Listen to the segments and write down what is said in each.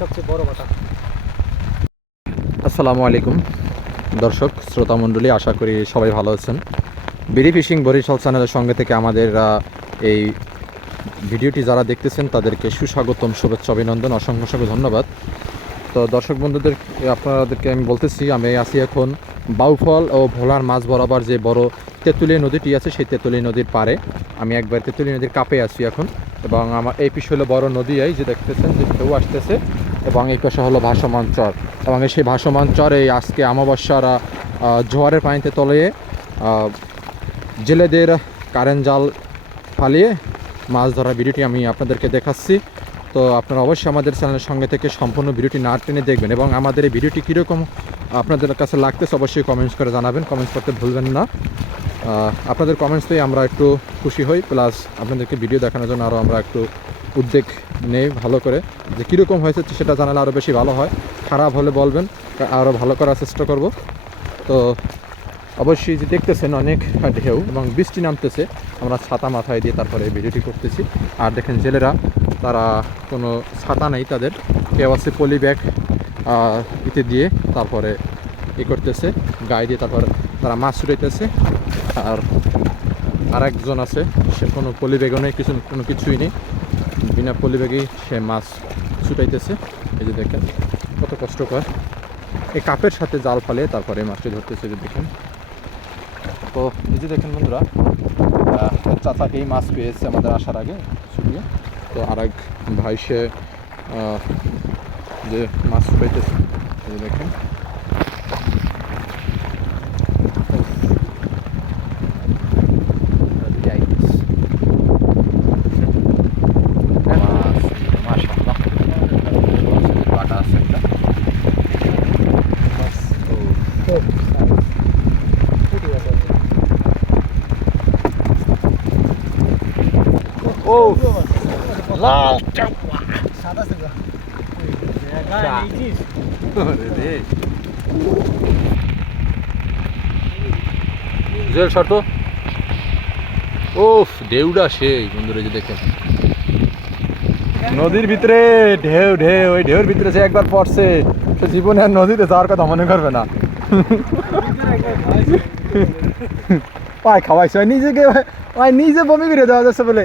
সবচেয়ে বড় কথা আসসালামু আলাইকুম। দর্শক, শ্রোতা মণ্ডলী, আশা করি সবাই ভালো আছেন। বিডি ফিশিং বরিশাল চ্যানেলের সঙ্গে থেকে আমাদের এই ভিডিওটি যারা দেখতেছেন, তাদেরকে সুস্বাগতম, শুভেচ্ছা, অভিনন্দন, অসংখ্য অসংখ্য ধন্যবাদ। তো দর্শক বন্ধুদের, আপনাদেরকে আমি বলতেছি, আমি আছি এখন বাউফল ও ভোলার মাছ বরাবর যে বড় তেঁতুলিয়া নদীটি আছে, সেই তেঁতুলিয়া নদীর পারে আমি একবার তেঁতুলিয়া নদীর কাপে আছি এখন এবং আমার, এই পিছনে হলো বড় নদী এই যে দেখতেছেন, যে ঢেউ আসতেছে। এবং এই পাশে হলো ভাসমান চর। এবং সেই ভাসমান চর আজকে অমাবস্যার জোয়ারের পানিতে তলিয়ে জেলেদের কারেন্ট জাল ফালিয়ে মাছ ধরার ভিডিওটি আমি আপনাদেরকে দেখাচ্ছি। তো আপনারা অবশ্যই আমাদের চ্যানেলের সঙ্গে থেকে সম্পূর্ণ ভিডিওটি না টেনে দেখবেন এবং আমাদের এই ভিডিওটি কীরকম আপনাদের কাছে লাগতেছে অবশ্যই কমেন্টস করে জানাবেন। কমেন্টস করতে ভুলবেন না। আপনাদের কমেন্টস পেয়ে আমরা একটু খুশি হই প্লাস আপনাদেরকে ভিডিও দেখানোর জন্য আরও আমরা একটু উদ্যোগ নেই, ভালো করে। যে কীরকম হয়েছে সেটা জানালে আরও বেশি ভালো হয়। খারাপ হলে বলবেন আরও ভালো করার চেষ্টা করব। তো অবশ্যই যে দেখতেছেন অনেক ঢেউ এবং বৃষ্টি নামতেছে, আমরা ছাতা মাথায় দিয়ে তারপরে এই ভিডিওটি করতেছি। আর দেখেন জেলেরা, তারা কোনো ছাতা নেই তাদের। কেউ আছে পলি ব্যাগ ইতে দিয়ে তারপরে ই করতেছে, গায়ে দিয়ে তারপরে তারা মাছ ছুটাইতেছে আর আরেকজন আছে, সে কোনো পলি ব্যাগও নেই, কিছু, কোনো কিছুই নেই। বিনা পলি ব্যাগেই সে মাছ ছুটাইতেছে। এই যে দেখেন, কত কষ্টকর এই কাপের সাথে জাল ফালে তারপরে মাছটি ধরতেছে যে দেখেন। তো এই যে দেখেন বন্ধুরা চাচাকেই মাছ পেয়েছে আমাদের আসার আগে ছুটিয়ে। তো আর এক ভাই সে যে মাছ ছুটাইতেছে, এই যে দেখেন। ও লাল চাপা সাদা সাদা ওরে রে জেল শর্ত? ওফ ঢেউটা সেই বন্ধুরা যে দেখেন। নদীর ভিতরে ঢেউ ঢেউ ওই ঢেউর ভিতরে সে একবার পড়ছে। সে জীবনে আর নদীতে যাওয়ার কথা মনে করবে না। পায় খাওয়াইছে নিজেকে ওই নিজে বমি করে দেওয়া যাচ্ছে বলে।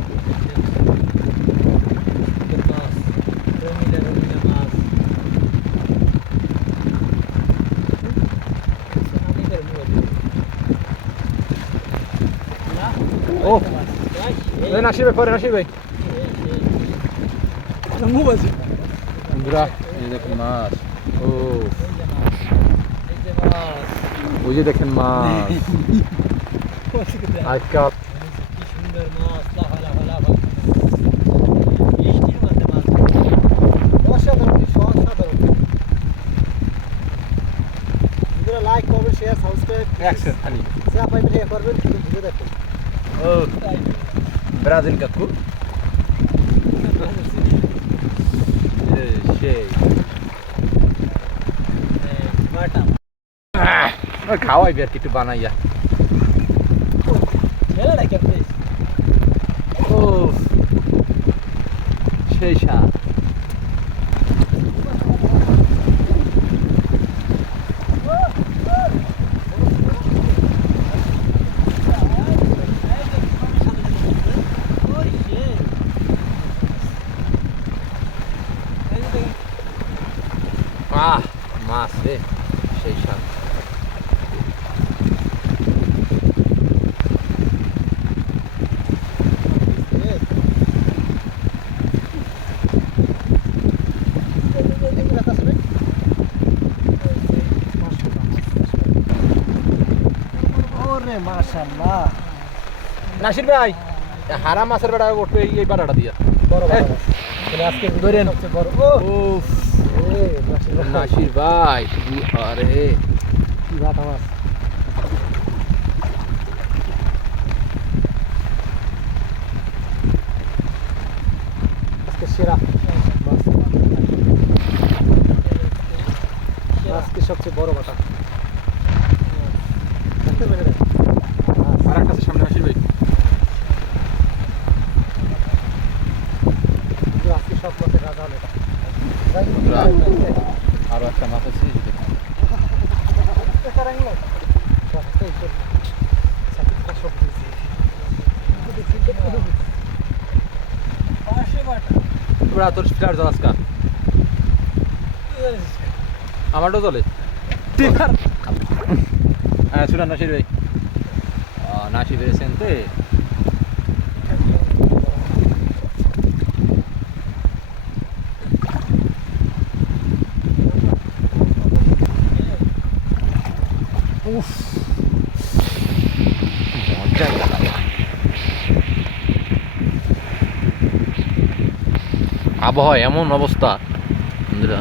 ও এই নাসি ভাই পরে নাসি ভাই বন্ধুরা এই দেখেন মাছ। ও যে দেখেন মাছ। আজকাল লাইক কমেন্ট শেয়ার সাবস্ক্রাইব করবেন। ব্রাজিল কাকু খাওয়াই আর কিছু বানাইয়া ও সেই স্বাদ নাসির ভাই হারা মাছের বেড়া উঠবে এই বাড়াটা দিয়া। বড় আজকে ও! নাসির ভাই। আরে। কি সেরা আজকে সবচেয়ে বড় কথা পুরা তোর ফ্লার জল আজকা। আমারটাও চলে হ্যাঁ শুনান নাসির ভাই। নাসির ভাই সেনতে আবহাওয়া এমন অবস্থা। বন্ধুরা।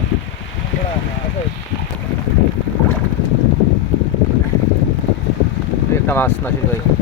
একটা মাছ না ভাই।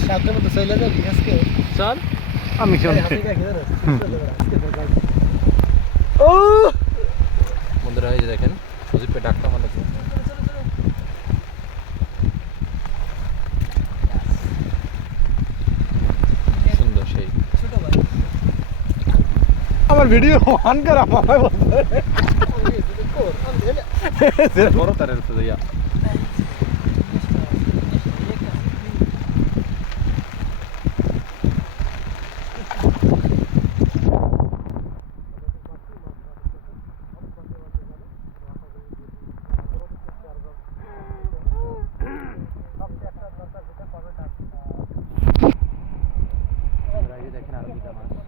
বাটা মাছ চল ও! বন্ধুরা এই যে দেখেন সুজিপে ডাকটা মানে সুন্দর সেই। আমার ভিডিও অন করা বাবা বলছে। বড় তারের তো এই যে দেখেন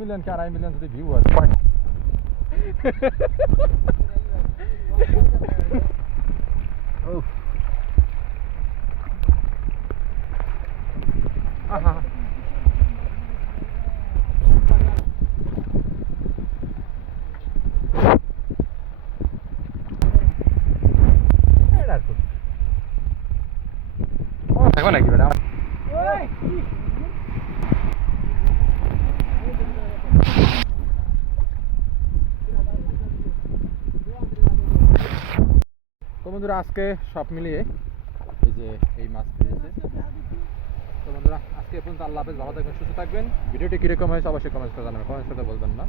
মিলিয়ন কি আড়াই মিলিয়ন যদি ভিউ হয় ফাইন উফ। আহা। এটা আর কি? ও, থাকবে নাকি বেটা? বন্ধুরা, আজকে সব মিলিয়ে এই যে এই মাছ পেয়েছে। তো বন্ধুরা, আজকে পর্যন্ত আল্লাহ হাফেজ, ভালো থাকবেন, সুস্থ থাকবেন। ভিডিওটি কীরকম হয়েছে অবশ্যই কমেন্টস করে জানাবেন, কমেন্টস করতে বলবেন না।